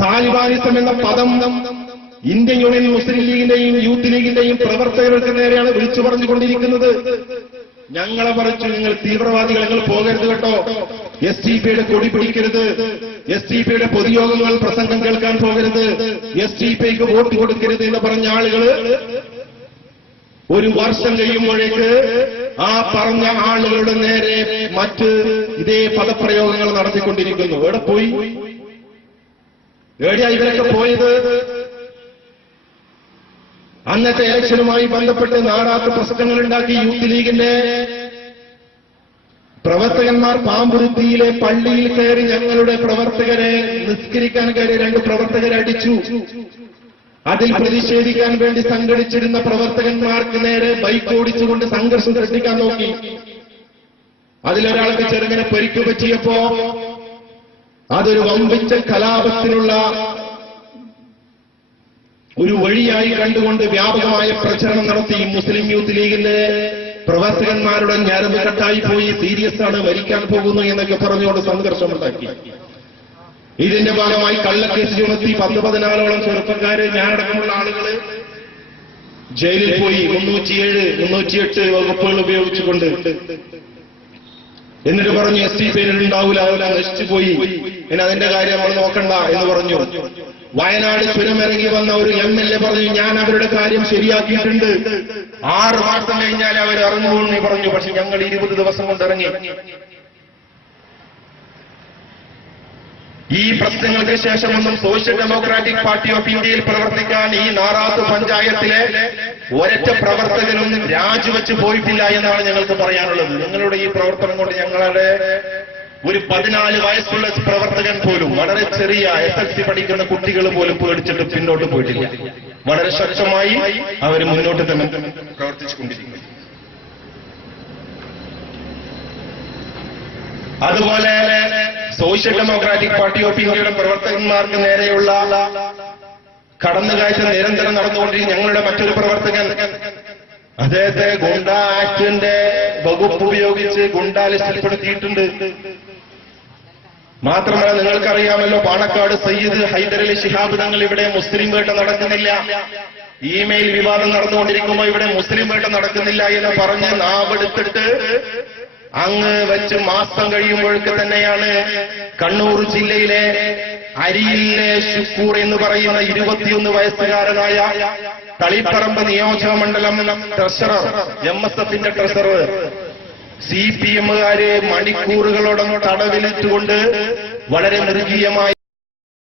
Talibanism എന്ന പദം Indian union മുസ്ലിം ലീഗിന്റെയും youth ലീഗിന്റെയും പ്രവർത്തകർക്ക് നേരെയാണ് വിളിച്ചു പറഞ്ഞുകൊണ്ടിരിക്കുന്നത്. ഞങ്ങളെ മറിച്ചു നിങ്ങൾ തീവ്രവാദികൾ, നിങ്ങൾ പോകരുത് കേട്ടോ, SDPയുടെ കൊടി പിടിക്കരുത്, SDPയുടെ പൊതുയോഗങ്ങൾ പ്രസംഗം കേൾക്കാൻ പോകരുത്, SDPക്ക് വോട്ട് കൊടുക്കരുത് എന്ന് പറഞ്ഞ ആളുകൾ ഒരു വർഷം കഴിയുമ്പോഴേക്ക് ആ പറഞ്ഞ ആളുകളുടെ നേരെ മറ്റ് ഇതേ പദപ്രയോഗങ്ങൾ നടത്തിക്കൊണ്ടിരിക്കുന്നു. എവിടെ പോയി? എവിടെയാ ഇവരൊക്കെ പോയത്? അന്നത്തെ ഇലക്ഷനുമായി ബന്ധപ്പെട്ട് നാടാത്ത് പ്രശ്നങ്ങളുണ്ടാക്കി യൂത്ത് ലീഗിന്റെ പ്രവർത്തകന്മാർ പാമ്പുരുത്തിയിലെ പള്ളിയിൽ കയറി ഞങ്ങളുടെ പ്രവർത്തകരെ നിസ്കരിക്കാൻ കയറി 2 പ്രവർത്തകരെ അടിച്ചു. അതിൽ പ്രതിഷേധിക്കാൻ വേണ്ടി സംഘടിച്ചിരുന്ന പ്രവർത്തകന്മാർക്ക് നേരെ ബൈക്ക് ഓടിച്ചുകൊണ്ട് സംഘർഷം സൃഷ്ടിക്കാൻ നോക്കി. അതിലൊരാൾക്ക് ചെറുങ്ങനെ പരിക്ക് പറ്റിയപ്പോ അതൊരു വമ്പിച്ച കലാപത്തിനുള്ള ഒരു വഴിയായി കണ്ടുകൊണ്ട് വ്യാപകമായ പ്രചരണം നടത്തി. മുസ്ലിം യൂത്ത് ലീഗിന്റെ പ്രവർത്തകന്മാരുടെ ഞരമ്പ് കട്ടായി പോയി, സീരിയസ് ആണ്, മരിക്കാൻ പോകുന്നു എന്നൊക്കെ പറഞ്ഞുകൊണ്ട് സംഘർഷമുണ്ടാക്കി. ഇതിന്റെ ഭാഗമായി കള്ളക്കേസ് ചുമത്തി 10-14ഓളം ചെറുപ്പക്കാര്, ഞാനടക്കമുള്ള ആളുകള് ജയിലിൽ പോയി. 307, 308 വകുപ്പുകൾ ഉപയോഗിച്ചുകൊണ്ട്. എന്നിട്ട് പറഞ്ഞു SDPയിൽ ഉണ്ടാവില്ല, നശിച്ചുപോയി, ഇനി അതിന്റെ കാര്യം നമ്മൾ നോക്കണ്ട എന്ന് പറഞ്ഞു. വയനാട് ചുരമിറങ്ങി വന്ന ഒരു MLA പറഞ്ഞു, ഞാൻ അവരുടെ കാര്യം ശരിയാക്കിയിട്ടുണ്ട്, 6 മാസം കഴിഞ്ഞാൽ അവർ ഇറങ്ങുമെന്ന് പറഞ്ഞു. പക്ഷെ ഞങ്ങൾ 20 ദിവസം കൊണ്ട് ഇറങ്ങി. ഈ പ്രശ്നങ്ങൾക്ക് ശേഷമൊന്നും സോഷ്യൽ ഡെമോക്രാറ്റിക് പാർട്ടി ഓഫ് ഇന്ത്യയിൽ പ്രവർത്തിക്കാൻ ഈ നാറാത്ത് പഞ്ചായത്തിലെ ഒരൊറ്റ പ്രവർത്തകരും രാജിവെച്ച് പോയിട്ടില്ല എന്നാണ് ഞങ്ങൾക്ക് പറയാനുള്ളത്. നിങ്ങളുടെ ഈ പ്രവർത്തനം കൊണ്ട് ഞങ്ങളുടെ ഒരു 14 വയസ്സുള്ള പ്രവർത്തകൻ പോലും, വളരെ ചെറിയ SLC പഠിക്കുന്ന കുട്ടികൾ പോലും പേടിച്ചിട്ട് പിന്നോട്ട് പോയിട്ടില്ല. വളരെ ശക്തമായി അവർ മുന്നോട്ട് തന്നെ പ്രവർത്തിച്ചുകൊണ്ടിരിക്കുന്നു. അതുപോലെ സോഷ്യൽ ഡെമോക്രാറ്റിക് പാർട്ടി ഓഫ് ഇന്ത്യയുടെ പ്രവർത്തകന്മാർക്ക് നേരെയുള്ള കടന്നുകയറ്റം നിരന്തരം നടന്നുകൊണ്ടിരിക്കുന്ന ഞങ്ങളുടെ മറ്റൊരു പ്രവർത്തകൻ, അദ്ദേഹത്തെ ഗുണ്ട ആക്ടിന്റെ വകുപ്പ് ഉപയോഗിച്ച് ഗുണ്ടാ ലിസ്റ്റിൽപ്പെടുത്തിയിട്ടുണ്ട്. മാത്രമല്ല, നിങ്ങൾക്കറിയാമല്ലോ, പാണക്കാട് സയ്യിദ് ഹൈദരലി ശിഹാബ് തങ്ങൾ ഇവിടെ മുസ്ലിം വേട്ട നടക്കുന്നില്ല, ഇമെയിൽ വിവാദം നടന്നുകൊണ്ടിരിക്കുമ്പോൾ ഇവിടെ മുസ്ലിം വേട്ട നടക്കുന്നില്ല എന്ന് പറഞ്ഞ് നാവെടുത്തിട്ട് അങ്ങ് വെച്ച് മാസം കഴിയുമ്പോഴേക്ക് തന്നെയാണ് കണ്ണൂർ ജില്ലയിലെ അരിയിലെ ശുക്കൂർ എന്ന് പറയുന്ന 21 വയസ്സുകാരനായ തളിപ്പറമ്പ് നിയോജക മണ്ഡലം ട്രഷറർ, MSFന്റെ ട്രഷറർ, CPMകാരെ മണിക്കൂറുകളോളം തടവിലിട്ടുകൊണ്ട് വളരെ മൃഗീയമായി